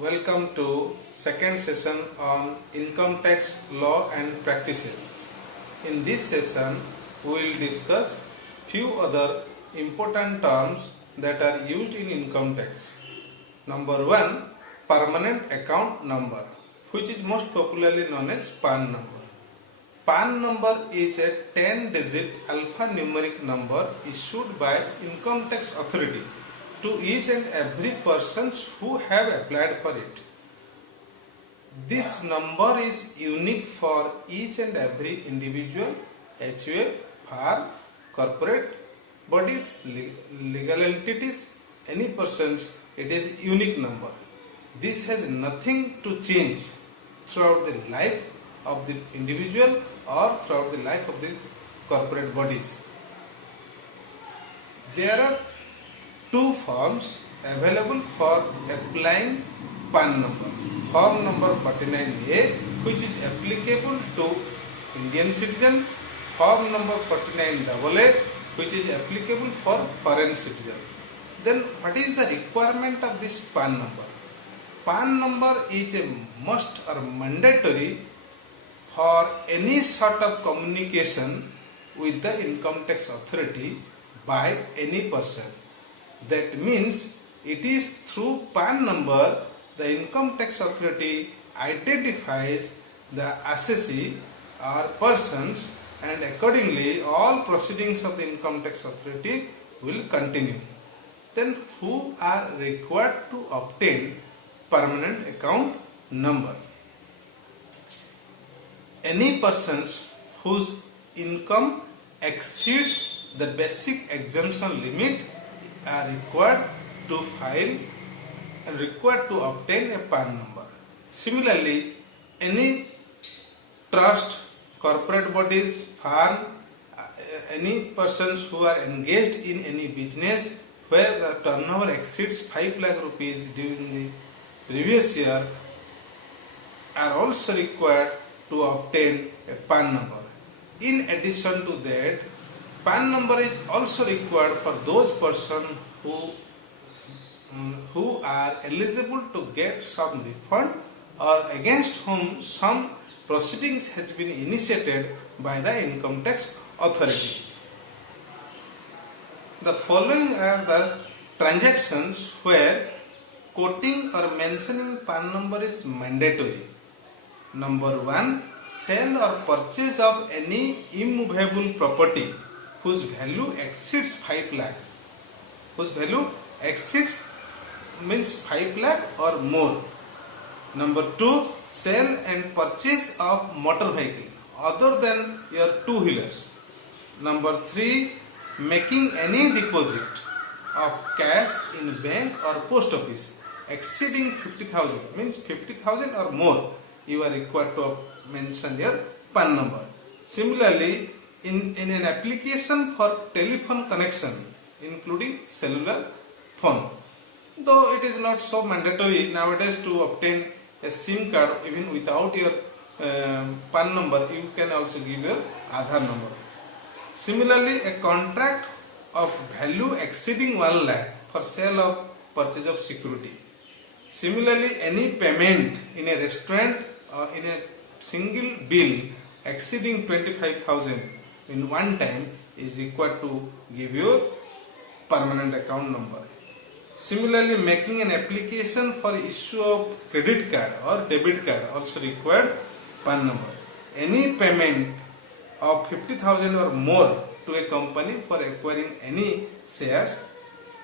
Welcome to second session on income tax law and practices. In this session, we will discuss few other important terms that are used in income tax. Number 1, permanent account number, which is most popularly known as PAN number. PAN number is a 10-digit alphanumeric number issued by income tax authority to each and every person who have applied for it. This number is unique for each and every individual, HUF, firm, corporate bodies, legal entities, any persons. It is unique number. This has nothing to change throughout the life of the individual or throughout the life of the corporate bodies. There are two forms available for applying PAN number. Form number 49A, which is applicable to Indian citizen. Form number 49AA, which is applicable for foreign citizen. Then what is the requirement of this PAN number? PAN number is a must or mandatory for any sort of communication with the income tax authority by any person. That means it is through PAN number the income tax authority identifies the assessee or persons, and accordingly all proceedings of the income tax authority will continue. Then who are required to obtain permanent account number? Any persons whose income exceeds the basic exemption limit are required to file and required to obtain a PAN number. Similarly, any trust, corporate bodies, firm, any persons who are engaged in any business where the turnover exceeds 5 lakh rupees during the previous year are also required to obtain a PAN number. In addition to that, PAN number is also required for those persons who are eligible to get some refund or against whom some proceedings has been initiated by the income tax authority. The following are the transactions where quoting or mentioning PAN number is mandatory. Number 1, sale or purchase of any immovable property whose value exceeds 5 lakh. Whose value exceeds means 5 lakh or more. Number 2, sale and purchase of motor vehicle other than your two-wheelers. Number 3, making any deposit of cash in bank or post office exceeding 50,000 means 50,000 or more, you are required to mention your PAN number. Similarly, in an application for telephone connection including cellular phone, though it is not so mandatory nowadays to obtain a SIM card, even without your PAN number you can also give your Aadhaar number. Similarly, a contract of value exceeding 1 lakh for sale of purchase of security. Similarly, any payment in a restaurant or in a single bill exceeding 25,000 in one time is required to give your permanent account number. Similarly, making an application for issue of credit card or debit card also required PAN number. Any payment of 50,000 or more to a company for acquiring any shares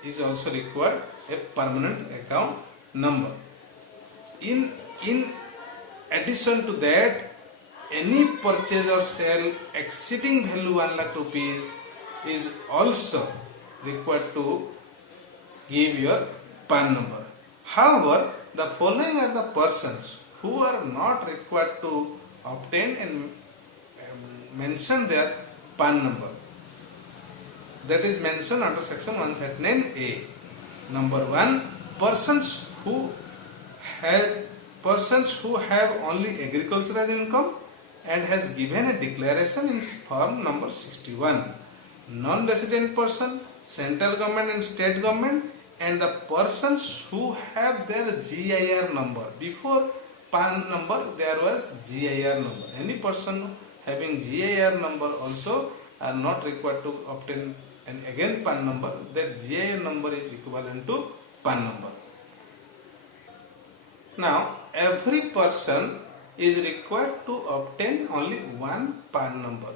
is also required a permanent account number. In addition to that, any purchase or sale exceeding value 1 lakh rupees is also required to give your PAN number. However, the following are the persons who are not required to obtain and mention their PAN number. That is mentioned under section 139A. Number 1, persons who have only agricultural income and has given a declaration in form number 61. Non-resident person, central government and state government, and the persons who have their GIR number. Before PAN number there was GIR number. Any person having GIR number also are not required to obtain an again PAN number. That GIR number is equivalent to PAN number. Now every person is required to obtain only one PAN number.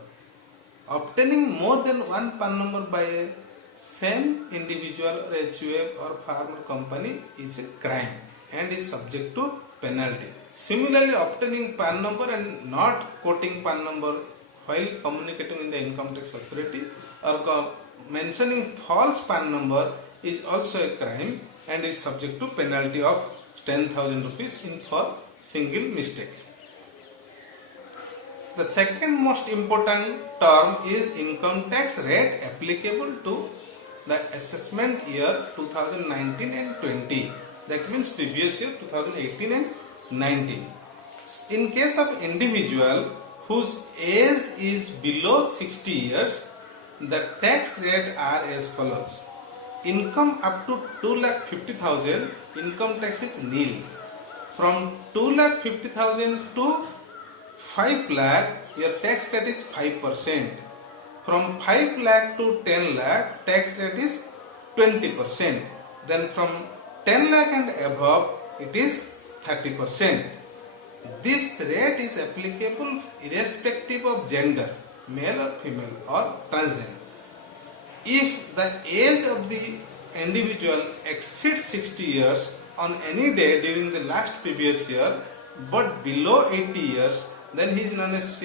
Obtaining more than one PAN number by a same individual or HUF or firm or company is a crime and is subject to penalty. Similarly, obtaining PAN number and not quoting PAN number while communicating in the income tax authority or mentioning false PAN number is also a crime and is subject to penalty of 10,000 rupees in for single mistake. The second most important term is income tax rate applicable to the assessment year 2019 and 20. That means previous year 2018 and 19. In case of individual whose age is below 60 years, the tax rate are as follows. Income up to 2,50,000, income tax is nil. From 2,50,000 to 5 lakh, your tax rate is 5%. From 5 lakh to 10 lakh, tax rate is 20%. Then from 10 lakh and above, it is 30%. This rate is applicable irrespective of gender, male or female or transgender. If the age of the individual exceeds 60 years on any day during the last previous year, but below 80 years, then he is known as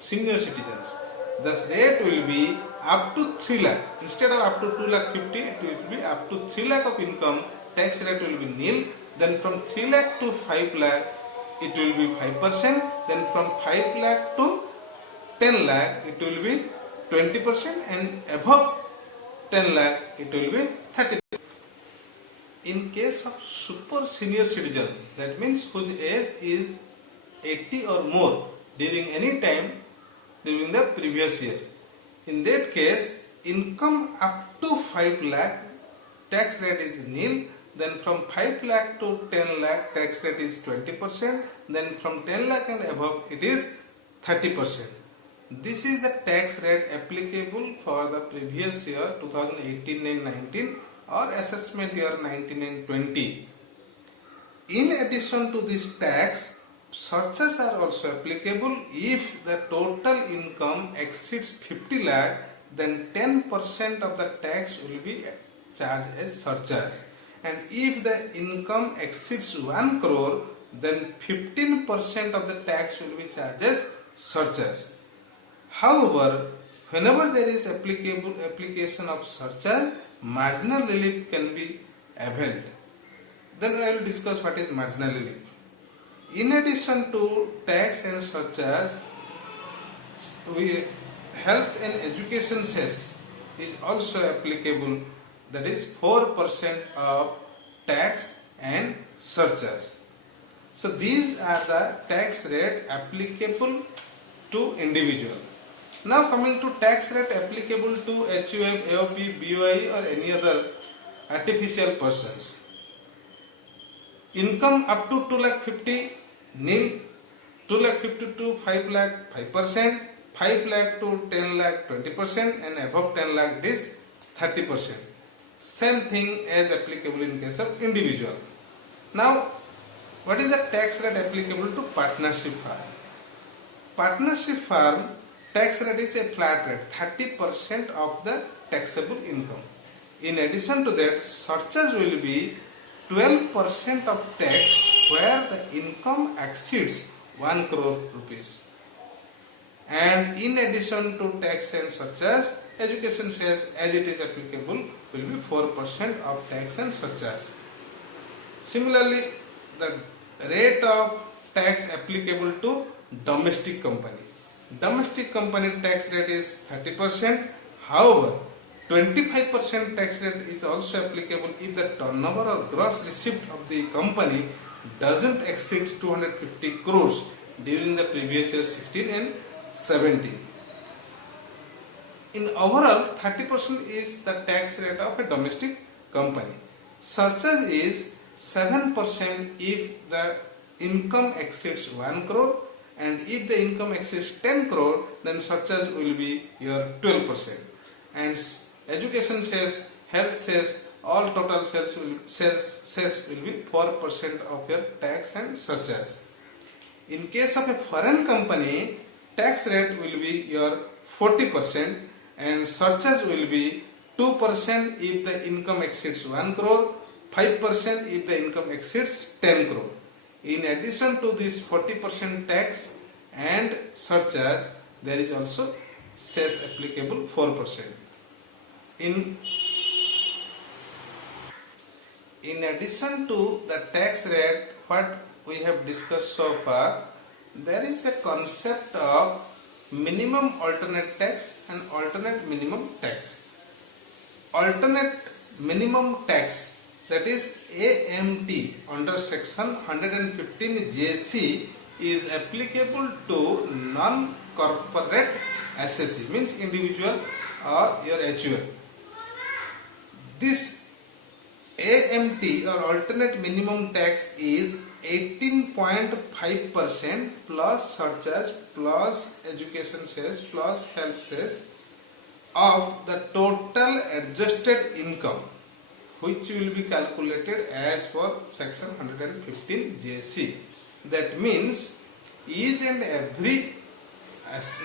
senior citizens. Thus rate will be up to 3 lakh. Instead of up to 2 lakh 50, it will be up to 3 lakh of income. Tax rate will be nil. Then from 3 lakh to 5 lakh, it will be 5%. Then from 5 lakh to 10 lakh, it will be 20%. And above 10 lakh, it will be 30%. In case of super senior citizen, that means whose age is 80 or more during any time during the previous year. In that case, income up to 5 lakh, tax rate is nil. Then from 5 lakh to 10 lakh, tax rate is 20%. Then from 10 lakh and above, it is 30%. This is the tax rate applicable for the previous year 2018 and 19 or assessment year 19 and 20. In addition to this tax, surcharges are also applicable if the total income exceeds 50 lakh, then 10% of the tax will be charged as surcharge. And if the income exceeds 1 crore, then 15% of the tax will be charged as surcharge. However, whenever there is application of surcharge, marginal relief can be availed. Then I will discuss what is marginal relief. In addition to tax and surcharge, health and education cess is also applicable, that is 4% of tax and surcharge. So these are the tax rate applicable to individual. Now coming to tax rate applicable to HUF, AOP, BOI or any other artificial persons. Income up to 2 lakh 50 nil, 2 lakh 50 to 5 lakh 5%, 5 lakh to 10 lakh 20% and above 10 lakh it is 30%. Same thing as applicable in case of individual. Now what is the tax rate applicable to partnership firm? Partnership firm tax rate is a flat rate, 30% of the taxable income. In addition to that, surcharge will be 12% of tax where the income exceeds 1 crore rupees. And in addition to tax and surcharge, education cess as it is applicable will be 4% of tax and surcharge. Similarly, the rate of tax applicable to domestic company. Domestic company tax rate is 30%. However, 25% tax rate is also applicable if the turnover or gross receipt of the company doesn't exceed 250 crores during the previous year 16 and 17. In overall, 30% is the tax rate of a domestic company. Surcharge is 7% if the income exceeds 1 crore, and if the income exceeds 10 crore, then surcharge will be your 12%. And education says, health says, all total sales will be 4% of your tax and surcharge. In case of a foreign company, tax rate will be your 40% and surcharge will be 2% if the income exceeds 1 crore, 5% if the income exceeds 10 crore. In addition to this 40% tax and surcharge, there is also cess applicable 4%. In addition to the tax rate, what we have discussed so far, there is a concept of minimum alternate tax and alternate minimum tax. Alternate minimum tax, that is AMT, under section 115 JC is applicable to non-corporate assessee, means individual or your HUL. This AMT or alternate minimum tax is 18.5% plus surcharge plus education cess plus health cess of the total adjusted income, which will be calculated as per section 115 JC. That means each and every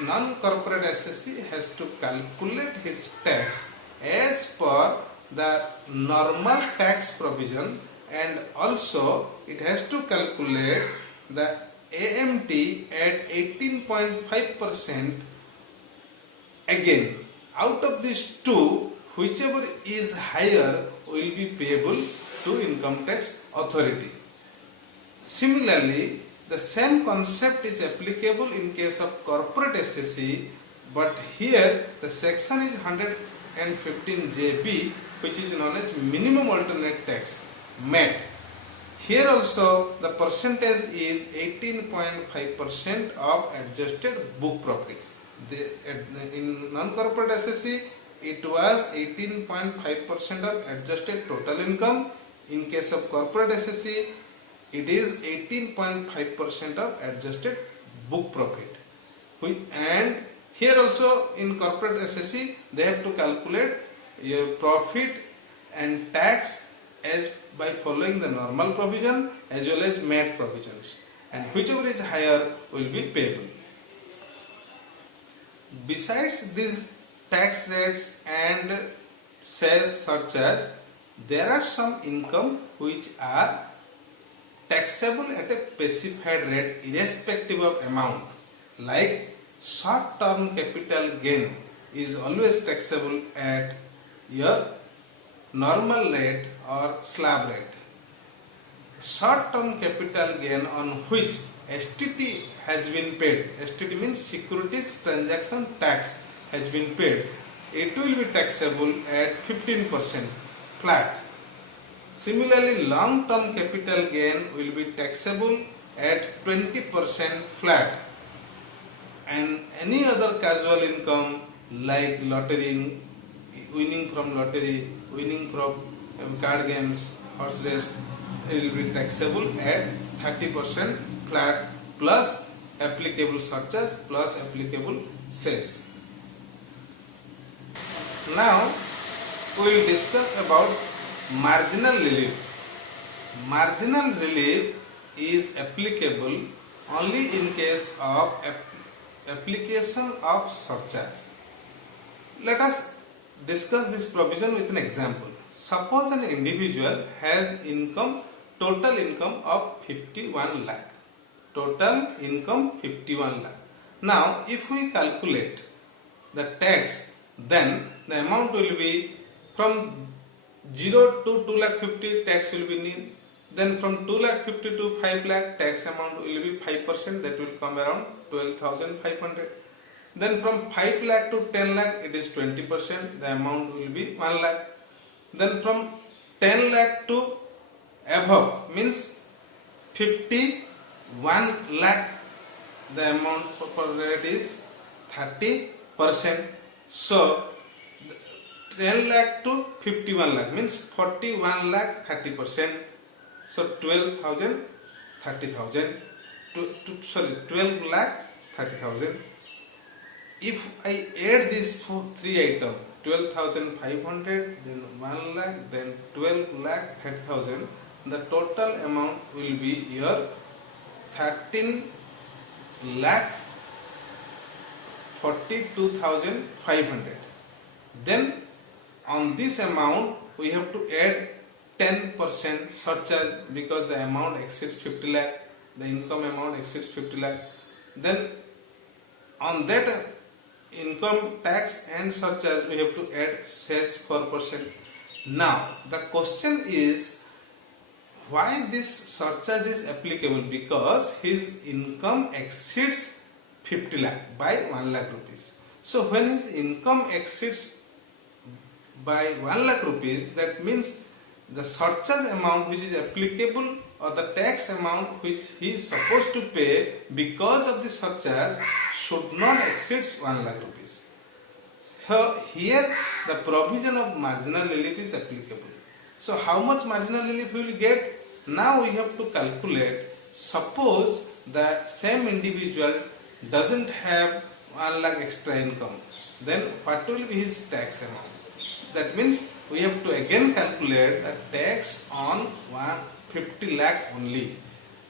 non-corporate assessee has to calculate his tax as per the normal tax provision, and also it has to calculate the AMT at 18.5%. Again, out of these two, whichever is higher will be payable to income tax authority. Similarly, the same concept is applicable in case of corporate assessee, but here the section is 115 JB, which is known as minimum alternate tax, MAT. Here also the percentage is 18.5% of adjusted book profit. In non-corporate assessee, it was 18.5% of adjusted total income. In case of corporate assessee, it is 18.5% of adjusted book profit. And here also in corporate assessee, they have to calculate your profit and tax as by following the normal provision as well as MAT provisions, and whichever is higher will be payable. Besides these tax rates and cess surcharge, there are some income which are taxable at a specified rate irrespective of amount, like short-term capital gain is always taxable at your normal rate or slab rate. Short-term capital gain on which STT has been paid, STT means securities transaction tax has been paid, it will be taxable at 15% flat. Similarly, long-term capital gain will be taxable at 20% flat, and any other casual income like lottery, winning from lottery, winning from card games, horse race, it will be taxable at 30% flat plus applicable surcharge plus applicable cess. Now we will discuss about marginal relief. Marginal relief is applicable only in case of application of surcharge. Let us discuss this provision with an example. Suppose an individual has total income of 51 lakh. Total income 51 lakh. Now, if we calculate the tax, then the amount will be from 0 to 2 lakh 50, tax will be nil. Then from 2 lakh 50 to 5 lakh, tax amount will be 5%, that will come around 12,500. Then from 5 lakh to 10 lakh, it is 20%, the amount will be 1 lakh. Then from 10 lakh to above, means 51 lakh, the amount for rate is 30%. So 10 lakh to 51 lakh means 41 lakh 30%. So 12,000 30,000 sorry 12 lakh 30,000. If I add these three items 12,500 then 1 lakh then 12 lakh 30,000, the total amount will be here 13 lakh 42,500. Then on this amount we have to add 10% surcharge because the amount exceeds 50 lakh, the income amount exceeds 50 lakh. Then on that income tax and surcharge we have to add cess 4%. Now the question is why this surcharge is applicable, because his income exceeds 50 lakh by 1 lakh rupees. So when his income exceeds by 1 lakh rupees, that means the surcharge amount which is applicable or the tax amount which he is supposed to pay because of the surcharge should not exceed 1 lakh rupees. Here the provision of marginal relief is applicable. So how much marginal relief we will get? Now we have to calculate. Suppose the same individual doesn't have 1 lakh extra income, then what will be his tax amount? That means we have to again calculate the tax on 50 lakh only.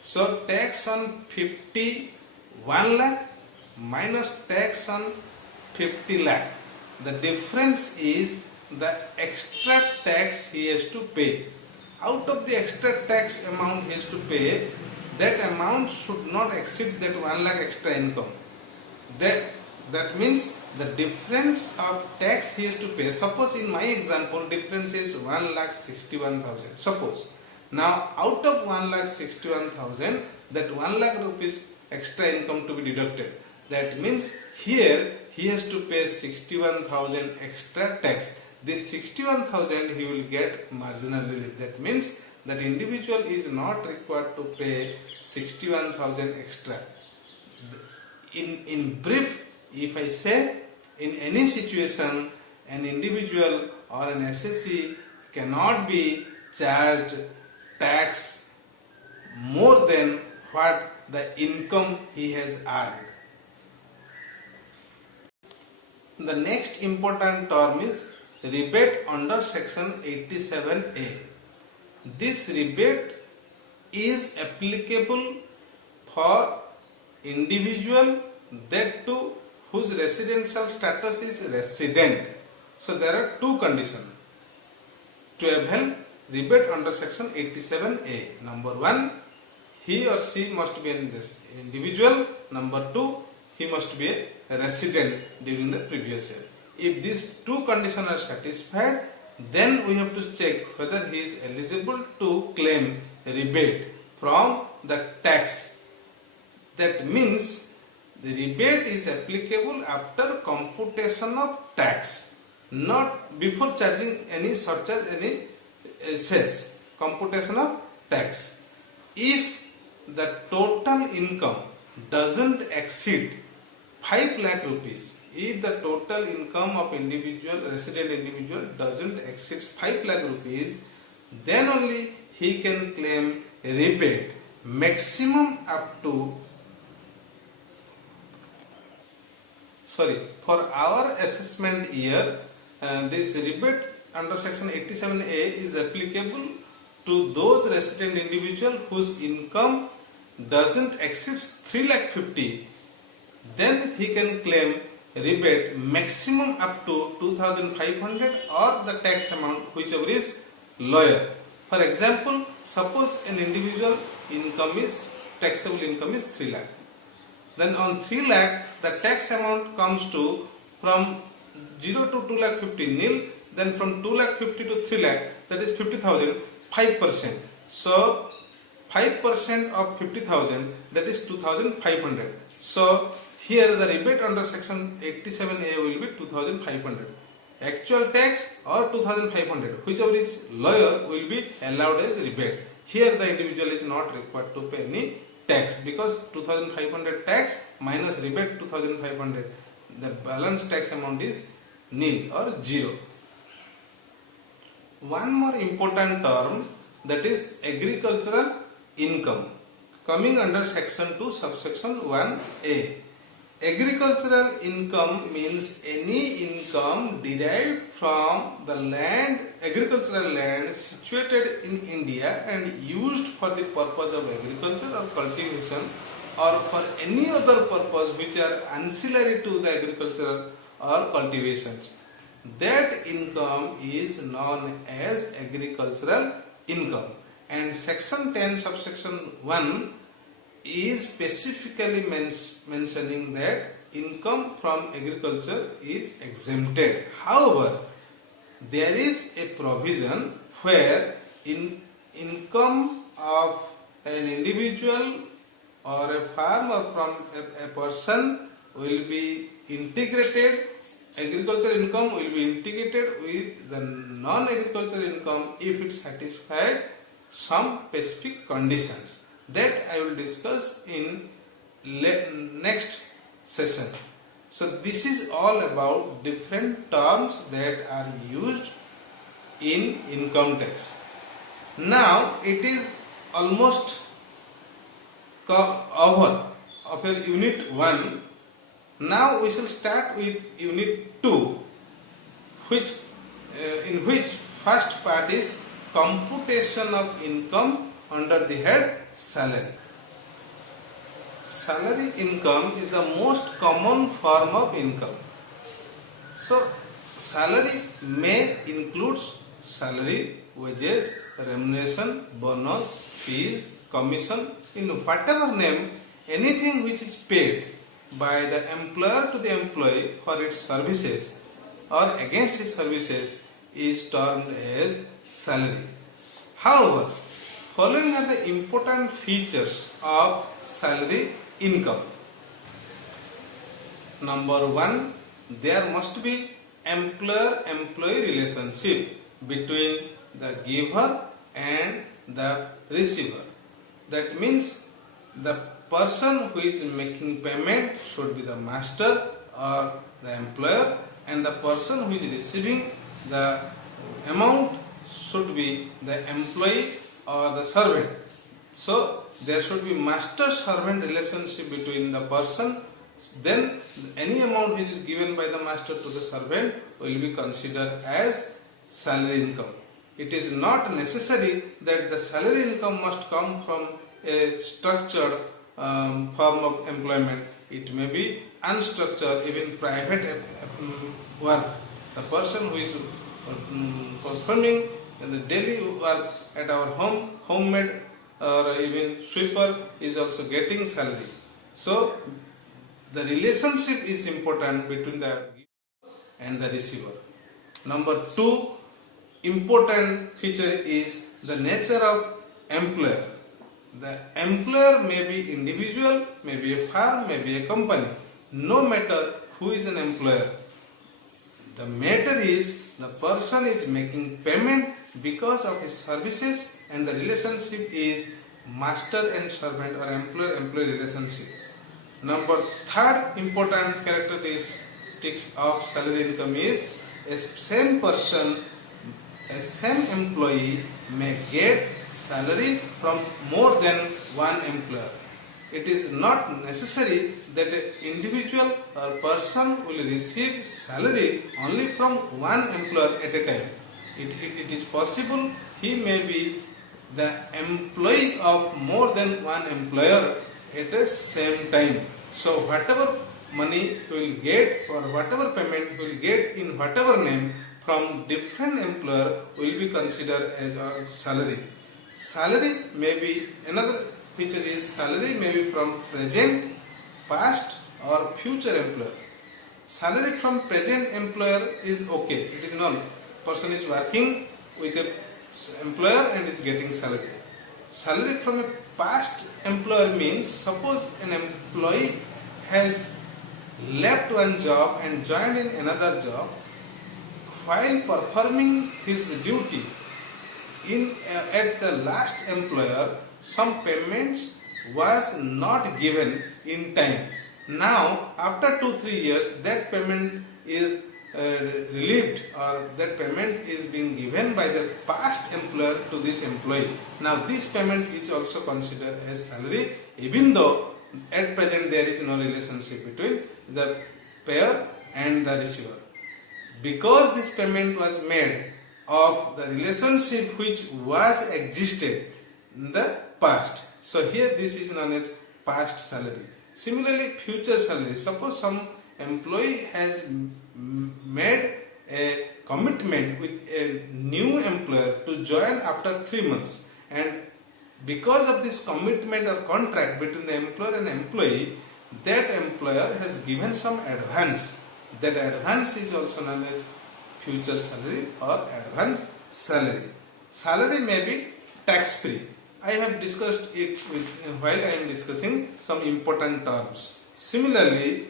So tax on 51 lakh minus tax on 50 lakh. The difference is the extra tax he has to pay. Out of the extra tax amount he has to pay, that amount should not exceed that 1 lakh extra income. That means the difference of tax he has to pay. Suppose in my example difference is 1,61,000. Suppose now out of 1,61,000, that 1 lakh rupees extra income to be deducted. That means here he has to pay 61,000 extra tax. This 61,000 he will get marginal relief. That means that individual is not required to pay 61,000 extra. In brief, if I say in any situation an individual or an SSC cannot be charged tax more than what the income he has earned. The next important term is rebate under section 87A. This rebate is applicable for individual that too whose residential status is resident. So there are two conditions to avail rebate under section 87A. Number one, he or she must be an individual. Number two, he must be a resident during the previous year. If these two conditions are satisfied, then we have to check whether he is eligible to claim rebate from the tax. That means the rebate is applicable after computation of tax, not before charging any surcharge, any cess. Computation of tax. If the total income doesn't exceed 5 lakh rupees, if the total income of resident individual doesn't exceed 5 lakh rupees, then only he can claim rebate maximum up to for our assessment year. This rebate under section 87A is applicable to those resident individual whose income doesn't exceed 3 lakh 50. Then he can claim rebate maximum up to 2,500 or the tax amount whichever is lower. For example, suppose an individual taxable income is 3 lakh. Then on 3 lakh the tax amount comes to from 0 to 2 lakh 50 nil, then from 2 lakh 50 to 3 lakh, that is 50,000, 5%. So 5% of 50,000, that is 2,500. So here the rebate under section 87A will be 2,500. Actual tax or 2,500, whichever is lower will be allowed as rebate. Here the individual is not required to pay any tax because 2,500 tax minus rebate 2,500, the balance tax amount is nil or 0. one more important term, that is agricultural income, coming under section 2 subsection 1a. Agricultural income means any income derived from the land, agricultural land situated in India and used for the purpose of agriculture or cultivation, or for any other purpose which are ancillary to the agriculture or cultivation. That income is known as agricultural income. And section 10 subsection 1 is specifically mentioning that income from agriculture is exempted. However, there is a provision where income of an individual or a farm or from a person will be integrated, agricultural income will be integrated with the non-agricultural income if it satisfies some specific conditions. That I will discuss in next session. So this is all about different terms that are used in income tax. Now it is almost over of your unit 1. Now we shall start with unit 2, which in which first part is computation of income under the head salary. Salary income is the most common form of income. So salary may include salary, wages, remuneration, bonus, fees, commission, in whatever name, anything which is paid by the employer to the employee for its services or against his services is termed as salary. However, following are the important features of salary income. Number 1, there must be employer-employee relationship between the giver and the receiver. That means the person who is making payment should be the master or the employer, and the person who is receiving the amount should be the employee or the servant. So there should be master-servant relationship between the person. Then any amount which is given by the master to the servant will be considered as salary income. It is not necessary that the salary income must come from a structured form of employment. It may be unstructured, even private work. The person who is performing the daily work at our homemade or even sweeper is also getting salary. So the relationship is important between the giver and the receiver. Number 2 important feature is the nature of employer. The employer may be individual, may be a firm, may be a company. No matter who is an employer, the matter is the person is making payment because of his services, and the relationship is master and servant or employer-employee relationship. Number 3rd important characteristics of salary income is a same person, a same employee may get salary from more than one employer. It is not necessary that an individual or person will receive salary only from one employer at a time. It is possible he may be the employee of more than one employer at the same time. So whatever money he will get or whatever payment he will get in whatever name from different employer will be considered as a salary. Salary may be, another feature is salary may be from present, past or future employer. Salary from present employer is okay, it is known. Person is working with a employer and is getting salary. Salary from a past employer means, suppose an employee has left one job and joined in another job. While performing his duty at the last employer, some payments was not given in time. Now after 2-3 years that payment is relieved or that payment is being given by the past employer to this employee. Now this payment is also considered as salary, even though at present there is no relationship between the payer and the receiver. Because this payment was made of the relationship which was existed in the past. So here this is known as past salary. Similarly, future salary. Suppose some employee has made a commitment with a new employer to join after 3 months, and because of this commitment or contract between the employer and employee, that employer has given some advance. That advance is also known as future salary or advance salary. Salary may be tax free. I have discussed it while I am discussing some important terms. Similarly,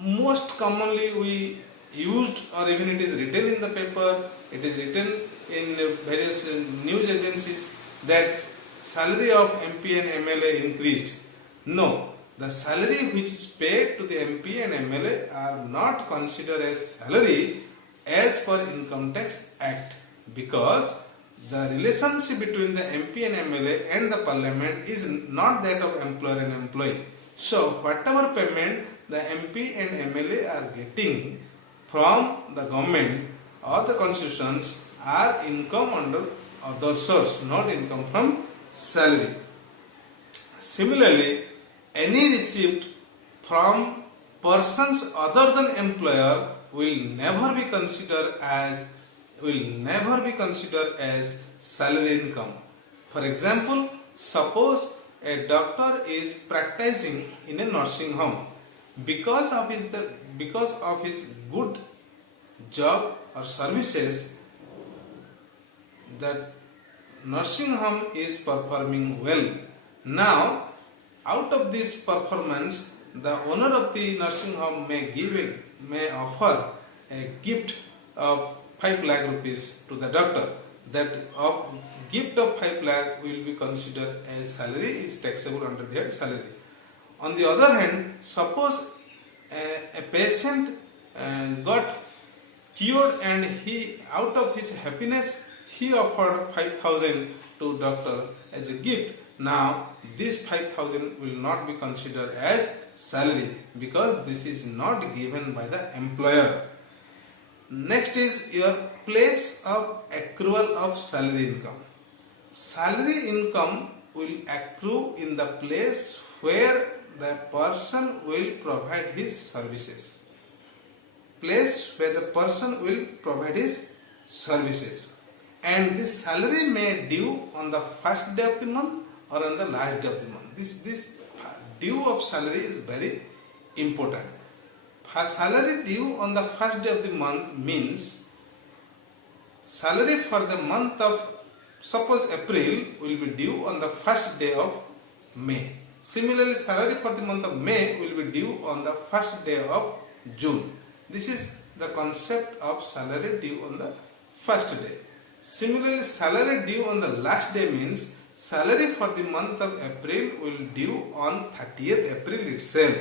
most commonly we used, or even it is written in the paper, it is written in various news agencies that salary of MP and MLA increased. No, the salary which is paid to the MP and MLA are not considered as salary as per Income Tax Act, because the relationship between the MP and MLA and the Parliament is not that of employer and employee. So whatever payment the MP and MLA are getting from the government or the constitutions are income under other source, not income from salary. Similarly, any receipt from persons other than employer will never be considered as salary income. For example, suppose a doctor is practicing in a nursing home. Because of his good job or services, the nursing home is performing well. Now, out of this performance, the owner of the nursing home may offer a gift of 5 lakh rupees to the doctor. That gift of 5 lakh will be considered as salary, is taxable under that salary. On the other hand, suppose a patient got cured and he, out of his happiness, he offered 5,000 to doctor as a gift. Now this 5,000 will not be considered as salary because this is not given by the employer. Next is your place of accrual of salary income. Salary income will accrue in the place where the person will provide his services. Place where the person will provide his services. And this salary may due on the first day of the month or on the last day of the month. This due of salary is very important. Salary due on the first day of the month means salary for the month of, suppose April, will be due on the first day of May. Similarly, salary for the month of May will be due on the first day of June. This is the concept of salary due on the first day. Similarly, salary due on the last day means salary for the month of April will due on 30th April itself.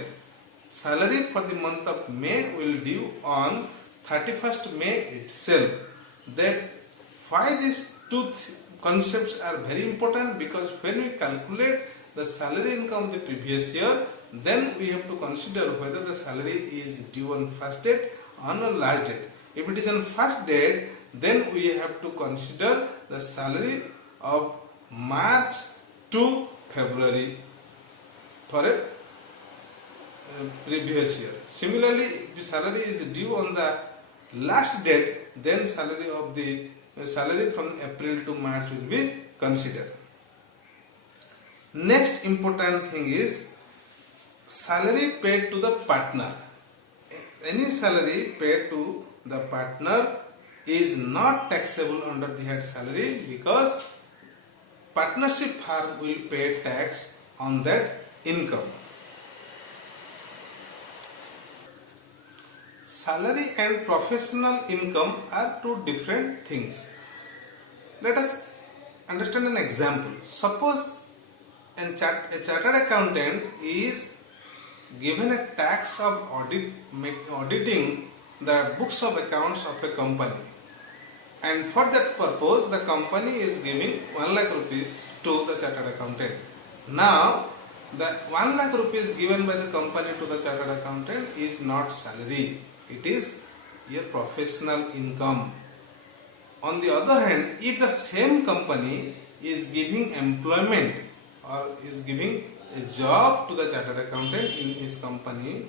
Salary for the month of May will due on 31st May itself. That why these two concepts are very important, because when we calculate the salary income of the previous year, then we have to consider whether the salary is due on first date or on last date. If it is on first date, then we have to consider the salary of March to February for a previous year. Similarly, if the salary is due on the last date, then salary from April to March will be considered. Next important thing is salary paid to the partner. Any salary paid to the partner is not taxable under the head salary, because partnership firm will pay tax on that income. Salary and professional income are two different things. Let us understand an example. Suppose a chartered accountant is given a task of auditing the books of accounts of a company, and for that purpose the company is giving 1 lakh rupees to the chartered accountant. Now the 1 lakh rupees given by the company to the chartered accountant is not salary, it is your professional income. On the other hand, if the same company is giving employment or is giving a job to the chartered accountant in his company,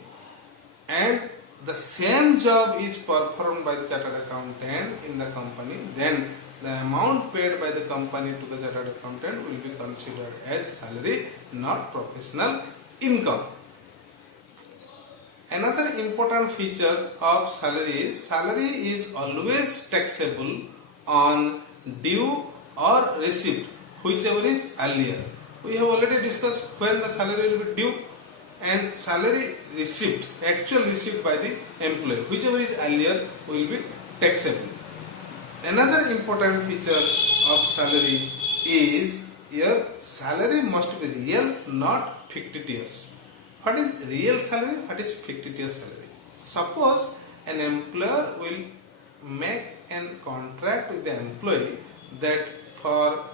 and the same job is performed by the chartered accountant in the company, then the amount paid by the company to the chartered accountant will be considered as salary, not professional income. Another important feature of salary is always taxable on due or receipt, whichever is earlier. We have already discussed when the salary will be due and salary receipt, actual receipt by the employee, whichever is earlier will be taxable. Another important feature of salary is your salary must be real, not fictitious. What is real salary? What is fictitious salary? Suppose an employer will make a contract with the employee that for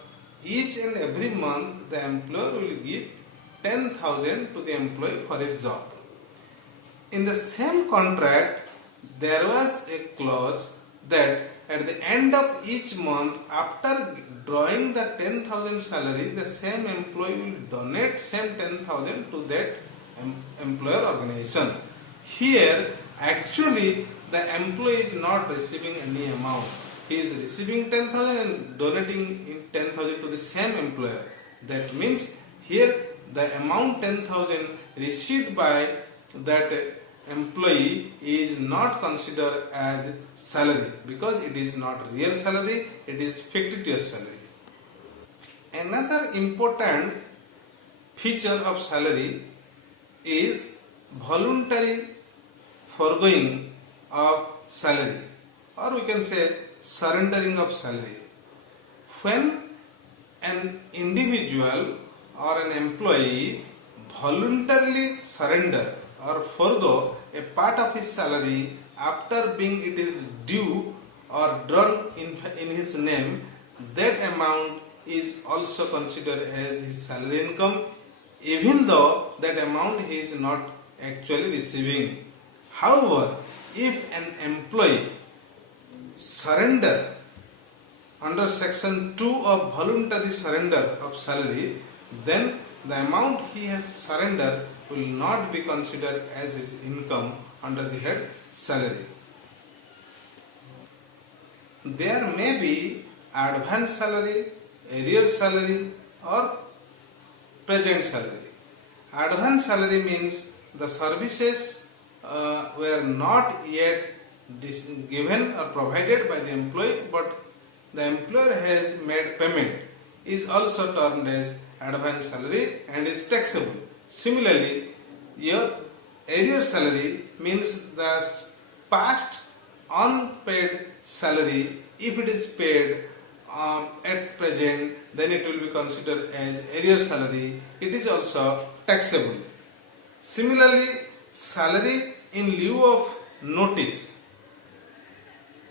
each and every month the employer will give 10,000 to the employee for his job. In the same contract, there was a clause that at the end of each month, after drawing the 10,000 salary, the same employee will donate same 10,000 to that employer organization. Here, actually, the employee is not receiving any amount. He is receiving 10,000 and donating 10,000 to the same employer. That means here the amount 10,000 received by that employee is not considered as salary because it is not real salary, it is fictitious salary. Another important feature of salary is voluntary foregoing of salary, or we can say surrendering of salary. When an individual or an employee voluntarily surrender or forego a part of his salary after being it is due or drawn in his name, that amount is also considered as his salary income, even though that amount he is not actually receiving. However, if an employee surrender under section 2 of voluntary surrender of salary, then the amount he has surrendered will not be considered as his income under the head salary. There may be advance salary, arrear salary or present salary. Advance salary means the services were not yet given or provided by the employee, but the employer has made payment, is also termed as advance salary and is taxable. Similarly, your arrear salary means the past unpaid salary. If it is paid at present, then it will be considered as arrear salary. It is also taxable. Similarly, salary in lieu of notice.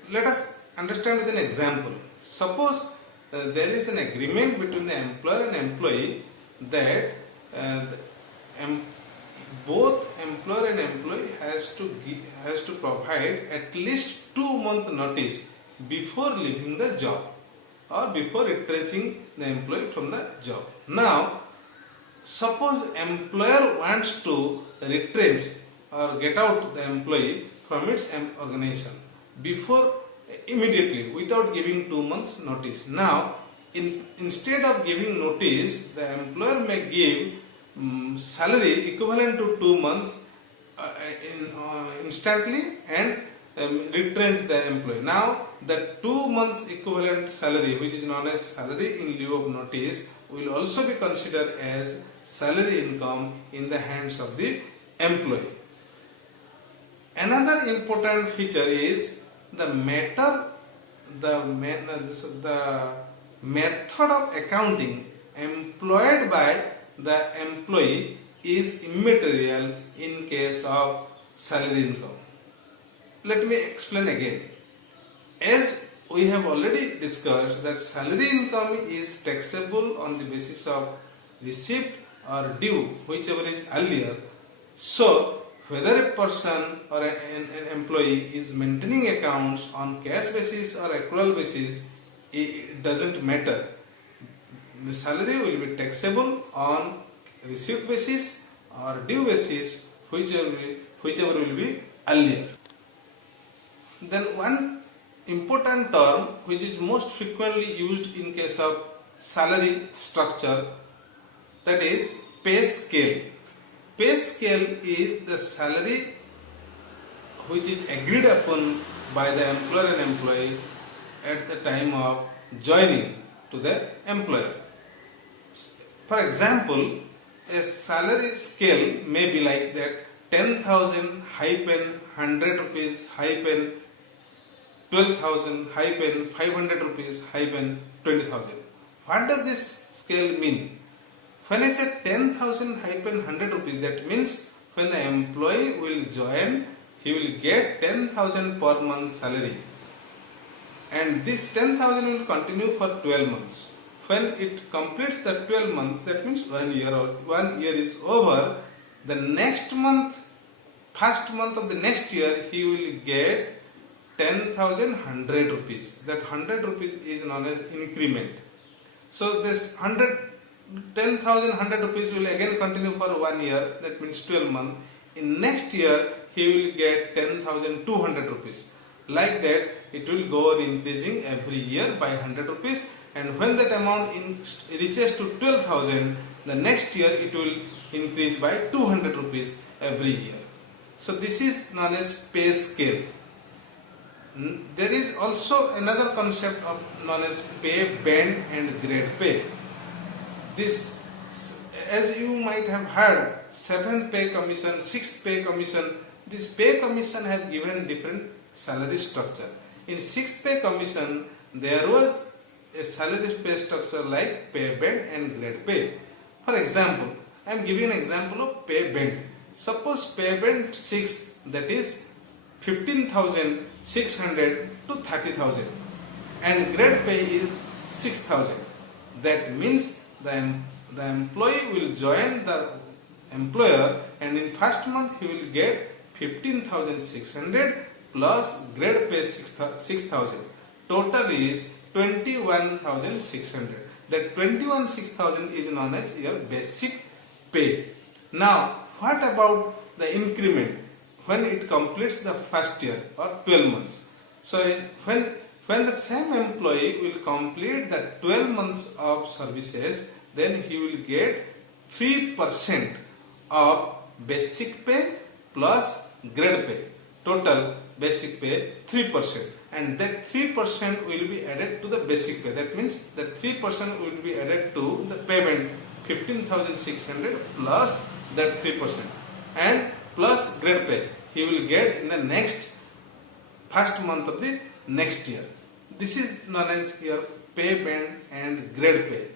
Let us understand with an example. Suppose there is an agreement between the employer and employee that both employer and employee has to provide at least 2 month notice before leaving the job or before retrenching the employee from the job. Now, suppose employer wants to retrench or get out the employee from its organization immediately without giving 2 months notice. Now, instead of giving notice, the employer may give salary equivalent to 2 months instantly and retrench the employee. Now, the 2 months equivalent salary, which is known as salary in lieu of notice, will also be considered as salary income in the hands of the employee. Another important feature is the method of accounting employed by the employee is immaterial in case of salary income. let me explain again. As we have already discussed that salary income is taxable on the basis of receipt or due, whichever is earlier. So whether a person or an employee is maintaining accounts on cash basis or accrual basis, it doesn't matter. The salary will be taxable on receipt basis or due basis, whichever will be earlier. Then one important term which is most frequently used in case of salary structure, that is pay scale. Pay scale is the salary which is agreed upon by the employer and employee at the time of joining to the employer. For example, a salary scale may be like that: 10,000 hyphen 100 rupees hyphen 12,000 hyphen 500 rupees hyphen 20,000. What does this scale mean? When I say 10,000 hyphen 100 rupees, that means when the employee will join, he will get 10,000 per month salary, and this 10,000 will continue for 12 months. When it completes the 12 months, that means 1 year, or 1 year is over, the next month, first month of the next year, he will get 10,100 rupees. That 100 rupees is known as increment. So this 10,100 rupees will again continue for 1 year, that means 12 months. In next year, he will get 10,200 rupees. Like that, it will go on increasing every year by 100 rupees. And when that amount reaches to 12,000, the next year it will increase by 200 rupees every year. So this is known as pay scale. There is also another concept known as pay band and grade pay. This, as you might have heard, 7th pay commission, 6th pay commission, this pay commission have given different salary structure. In 6th pay commission, there was a salary pay structure like pay band and grade pay. For example, I am giving an example of pay band. Suppose pay band 6, that is 15,600 to 30,000, and grade pay is 6,000. That means the employee will join the employer, and in first month he will get 15,600 plus grade pay 6,000. Total is 21,600. That 21,600 is known as your basic pay. Now, what about the increment when it completes the first year or 12 months? So, when the same employee will complete the 12 months of services, then he will get 3% of basic pay plus grade pay. Total basic pay 3%, and that 3% will be added to the basic pay. That means that 3% will be added to the payment 15,600 plus that 3%, and plus grade pay he will get in the next first month of the next year. This is known as your pay band and grade pay.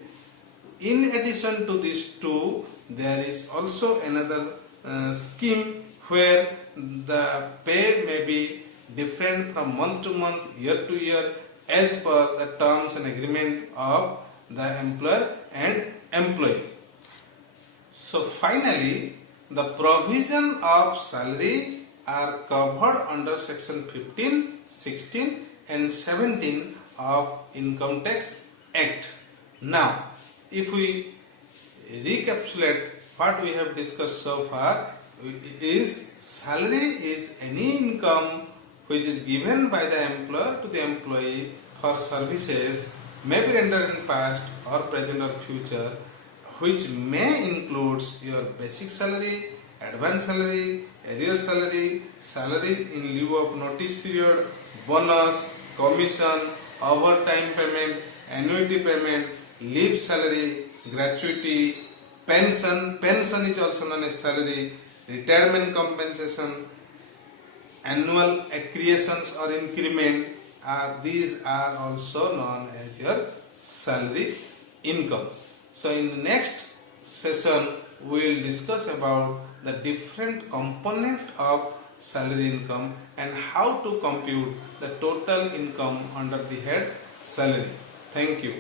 In addition to these two, there is also another scheme where the pay may be different from month to month, year to year, as per the terms and agreement of the employer and employee. So finally, the provision of salary are covered under section 15, 16 and 17 of Income Tax Act. Now, if we recapitulate what we have discussed so far, is salary is any income which is given by the employer to the employee for services may be rendered in past or present or future, which may include your basic salary, advance salary, arrear salary, salary in lieu of notice period, bonus, commission, overtime payment, annuity payment, leave salary, gratuity, pension is also known as salary, retirement compensation, annual accretions or increment, these are also known as your salary income. So in the next session we will discuss about the different component of salary income and how to compute the total income under the head salary. Thank you.